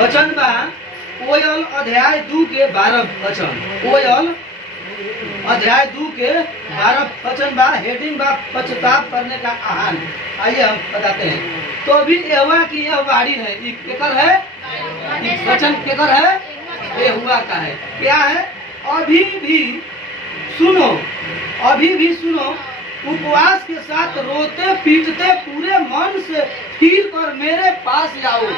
वचन बा कोयल अध्याय 2 के 12 वचन। कोयल अध्याय 2 के 12 वचन बा, हेडिंग बा पश्चाताप करने का आह्वान। आइए हम बताते हैं। तो अभी यहोवा की यह वाणी है, केकर है, वचन केकर है, यहोवा का है। क्या है? अभी भी सुनो, अभी भी सुनो, उपवास के साथ रोते पीटते पूरे मन से फिर कर मेरे पास आओ।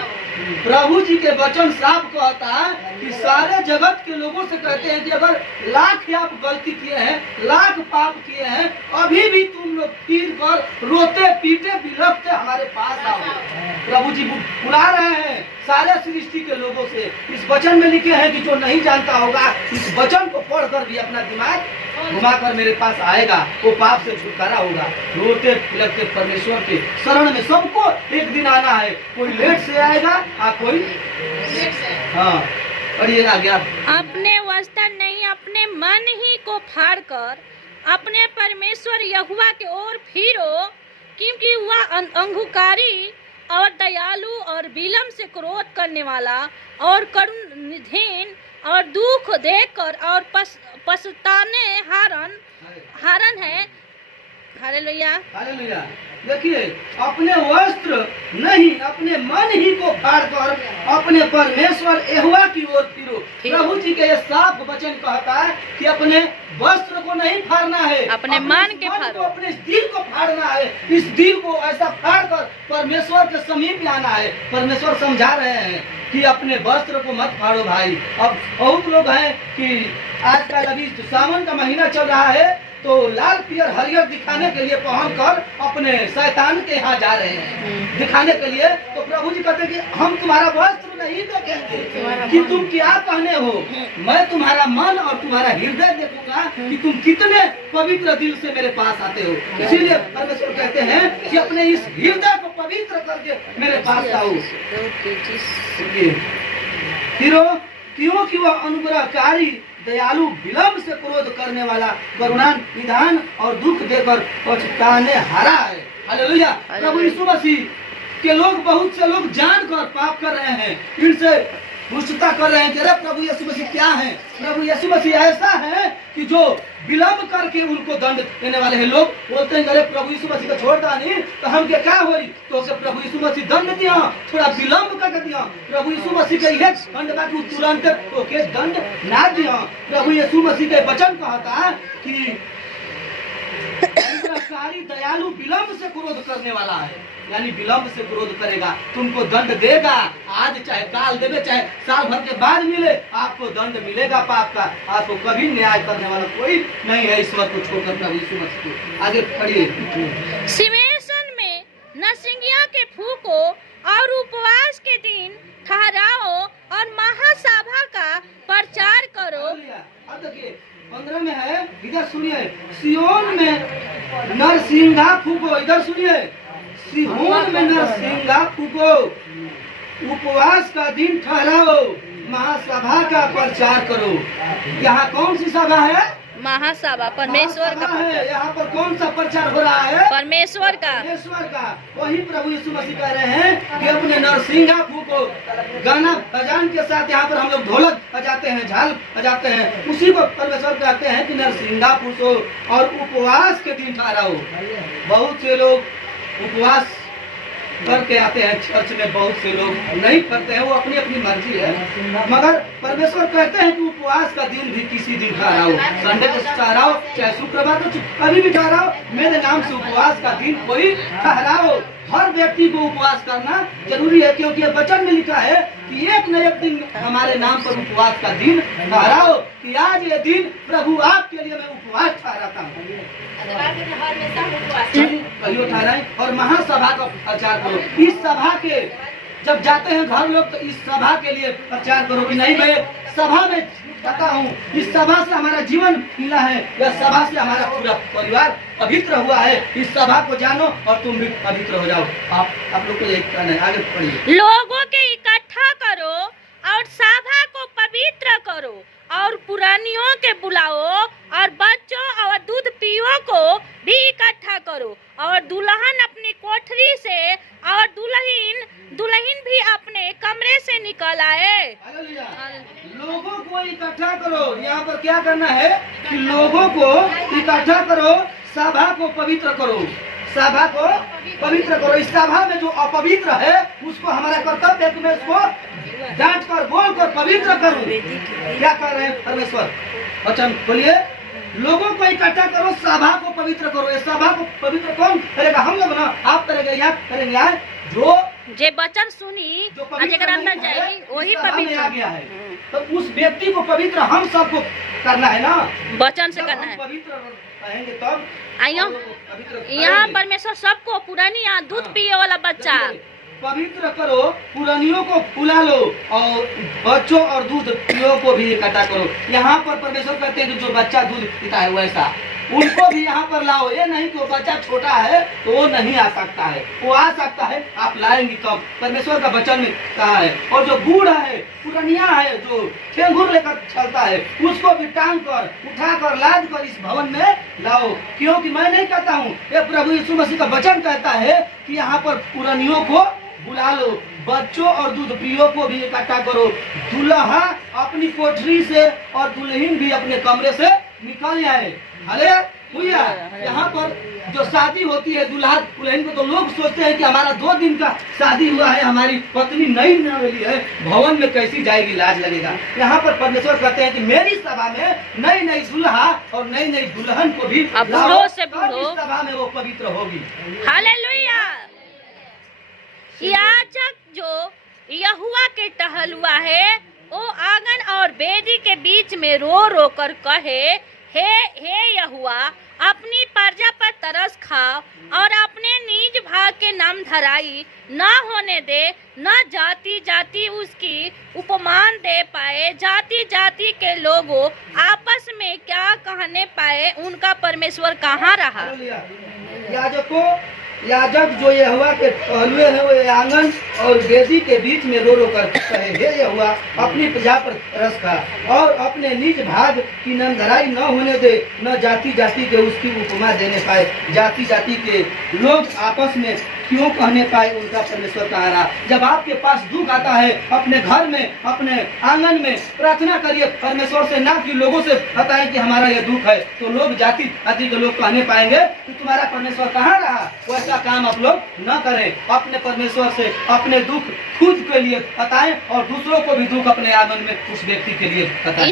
प्रभु जी के वचन साफ कहता है कि सारे जगत के लोगों से कहते हैं कि अगर लाख आप गलती किए हैं, लाख पाप किए हैं, अभी भी तुम लोग फिर कर रोते पीटे बिलखते हमारे पास आओ। प्रभु जी बुला रहे हैं सारे सृष्टि के लोगों से। इस वचन में लिखे हैं कि जो नहीं जानता होगा इस वचन को पढ़कर भी अपना दिमाग घुमाकर मेरे पास आएगा, वो पाप से छुटकारा होगा। रोते बिलखते परमेश्वर के शरण में सबको एक दिन आना है। कोई लेट से आएगा, कोई हाँ। और ये आ गया, अपने वस्त्र नहीं अपने मन ही को फाड़ कर अपने परमेश्वर यहोवा की ओर फिरो, क्योंकि वह अंगुकारी और दयालु और विलम्ब से क्रोध करने वाला और करुण निधीन और दुख देकर और पछताने हारन है। Hallelujah, hallelujah. देखिए, अपने वस्त्र नहीं अपने मन ही को फाड़ कर अपने परमेश्वर यहोवा की ओर फिरो। प्रभु जी के ये साफ वचन कहता है कि अपने वस्त्र को नहीं फाड़ना है, अपने मन के फाड़ो, अपने दिल को फाड़ना है। इस दिल को ऐसा फाड़ कर परमेश्वर के समीप आना है। परमेश्वर समझा रहे हैं कि अपने वस्त्र को मत फाड़ो भाई। अब बहुत लोग हैं कि आजकल अभी सावन का महीना चल रहा है तो लाल पियर हरियर दिखाने के लिए पहनकर अपने शैतान के यहाँ जा रहे हैं दिखाने के लिए। तो प्रभु जी कहते हैं कि हम तुम्हारा वस्त्र नहीं देखेंगे कि तुम क्या पहने हो, मैं तुम्हारा मन और तुम्हारा हृदय देखूंगा कि तुम कितने पवित्र दिल से मेरे पास आते हो। इसीलिए परमेश्वर कहते हैं कि अपने इस हृदय को पवित्र करके मेरे पास आओ। क्योंकि वह अनुग्रहकारी दयालु विलम्ब से क्रोध करने वाला करुणा निधान और दुख देकर पछताने हारा है। हालेलुया। प्रभु यीशु मसीह के लोग, बहुत से लोग जानकर पाप कर रहे हैं, इनसे पूछता कर रहे हैं कि अरे प्रभु यीशु मसीह क्या है। प्रभु यीशु मसीह ऐसा है कि जो विलम्ब करके उनको दंड देने वाले हैं। लोग बोलते हैं अरे प्रभु यीशु मसीह को छोड़ता नहीं तो हम क्या होई, तो उसे प्रभु यीशु मसीह दंड दिया, थोड़ा विलम्ब करके दिया। प्रभु यीशु मसीह के यह दंड बाकी तुरंत तो के दंड ना दिया। प्रभु यीशु मसीह के वचन कहता है कि दयालु विलम्ब से क्रोध करने वाला है, यानी विलम्ब से क्रोध करेगा, तुमको दंड देगा। आज चाहे काल देवे, चाहे साल भर के बाद मिले, आपको दंड मिलेगा पाप का। आपको कभी न्याय करने वाला कोई नहीं है ईश्वर को छोड़कर। प्रभु यीशु मसीह को आगे पढ़िए। सिंहासन में नरसिंगिया के फूको और उपवास के दिन ठहराओ और महासभा का प्रचार करो। अब देखिए 15 में है, इधर सुनिए, सियोन में नरसिंगा फूको। इधर सुनिए, सिहोन में नरसिंगा फूको, उपवास का दिन ठहराओ, महासभा का प्रचार करो। यहाँ कौन सी सभा है? महासभा, परमेश्वर का है। यहाँ पर कौन सा प्रचार हो रहा है? परमेश्वर का। परमेश्वर का। वही प्रभु यीशु मसीह कह रहे हैं कि अपने नरसिंगा फूको। गाना बजान के साथ यहाँ पर हम लोग ढोलक बजाते हैं, झाल बजाते हैं, उसी को परमेश्वर कहते हैं कि नरसिंगा फूको और उपवास के दिन ठहराओ। बहुत से लोग उपवास करके आते हैं चर्च में, बहुत से लोग नहीं करते हैं, वो अपनी अपनी मर्जी है। मगर परमेश्वर कहते हैं कि उपवास का दिन भी किसी दिन ठहराओ, संडे को ठहराओ, चाहे शुक्रवार को, कभी भी ठहराओ, मेरे नाम से उपवास का दिन कोई ठहराओ। हर व्यक्ति को उपवास करना जरूरी है, क्योंकि वचन में लिखा है कि एक न एक दिन हमारे नाम पर उपवास का दिन ठहराओ, कि आज ये दिन प्रभु आपके लिए मैं उपवास ठहराता हूँ। ठहराए और महासभा का प्रचार करो। इस सभा के जब जाते हैं घर लोग तो इस सभा के लिए प्रचार करो कि नहीं मैं सभा में जाता हूँ, इस सभा से हमारा जीवन मिला है, यह सभा से हमारा पूरा परिवार पवित्र हुआ है। इस सभा को जानो और तुम भी पवित्र हो जाओ। आप लोग को यही कहना है, आगे पढ़िए। लोगों के इकट्ठा करो और सभा को पवित्र करो और पुरानियों के बुलाओ और बच्चों और दूध पियो को भी इकट्ठा करो और दुल्हन अपनी कोठरी से और दुल्हन भी अपने कमरे से निकल आए। हालेलुया। लोगों को इकट्ठा करो। यहाँ पर क्या करना है कि लोगों को इकट्ठा करो, सभा को पवित्र करो, सभा को पवित्र करो। इस सभा में जो अपवित्र है उसको हमारा कर्तव्य है कि मैं उसको डांट कर बोल कर पवित्र करूं। क्या कर रहे हैं परमेश्वर? वचन बोलिए, लोगों को इकट्ठा करो, सभा को पवित्र करो। ये सभा को पवित्र कौन करेगा? हम लोग ना, आप करेंगे, यहाँ करेंगे। यहाँ जो जे वचन सुनी जो और जेकर अंदर नहीं है, जाएगी वही इस सभा में पवित्र आ गया है। तो उस व्यक्ति को पवित्र हम सबको करना है ना, वचन से जब करना हम है। पवित्र रहेंगे तब आइयो, हम लोग को पवित्र यहाँ करेंगे। परमेश्वर सबको पुरानी या दूध हाँ। पिए वाला बच्चा पवित्र करो, पुरानियों को बुला लो और बच्चों और दूध पियो को भी इकट्ठा करो। यहाँ पर परमेश्वर कहते हैं कि जो बच्चा दूध पीता है वैसा उनको भी यहाँ पर लाओ। ये नहीं कि वो बच्चा छोटा है तो वो नहीं आ सकता है, वो आ सकता है, आप लाएंगे तब। परमेश्वर का वचन में कहा है। और जो बूढ़ा है, पुरानिया है, जो ठेंगुर लेकर चलता है, उसको भी टांग कर, उठा कर, लाद कर इस भवन में लाओ। क्योंकि मैं नहीं कहता हूँ, ये प्रभु यीशु मसीह का वचन कहता है कि यहाँ पर पुरानियों को बुला लो, बच्चों और दूध पियो को भी इकट्ठा करो। दूल्हा अपनी कोठरी से और दुल्हन भी अपने कमरे से निकल जाए। अरे भैया, यहाँ पर जो शादी होती है दूल्हा दुल्हन को, तो लोग सोचते हैं कि हमारा 2 दिन का शादी हुआ है, हमारी पत्नी नई नवेली है, भवन में कैसी जाएगी, लाज लगेगा। यहाँ पर परमेश्वर कहते हैं कि मेरी सभा में नई नई दूल्हा और नई नई दुल्हन को भी अब लाओ, बूढ़ों से तब बूढ़ों। इस सभा में वो पवित्र होगी। हालेलुया। याजक जो यहोवा के टहलुआ है, वो आंगन और वेदी के बीच में रो रो कर कहे, हे यहोवा, अपनी प्रजा पर तरस खाओ और अपने निज भाग के नाम धराई न होने दे, न जाति जाति उसकी उपमान दे पाए। जाति जाति के लोगों आपस में क्या कहने पाए, उनका परमेश्वर कहाँ रहा? याजक जो यहोवा के टहलुए हैं, वो आंगन और वेदी के बीच में रो रो कर कहे, हे यहोवा, अपनी प्रजा पर तरस खा और अपने निज भाग की नामधराई न होने दे, न जाति जाति के उसकी उपमा देने पाए। जाति जाति के लोग आपस में क्यों कहने पाए, उनका परमेश्वर कहाँ रहा? जब आपके पास दुख आता है, अपने घर में, अपने आंगन में प्रार्थना करिए परमेश्वर से, ना कि लोगों से बताएं कि हमारा ये दुख है। तो लोग जाति जाति के लोग कहने पाएंगे कि तुम्हारा परमेश्वर कहाँ रहा। वैसा काम आप लोग न करें। अपने परमेश्वर से अपने दुख खुद के लिए बताएं और दूसरों को भी दुख अपने आंगन में उस व्यक्ति के लिए बताएं।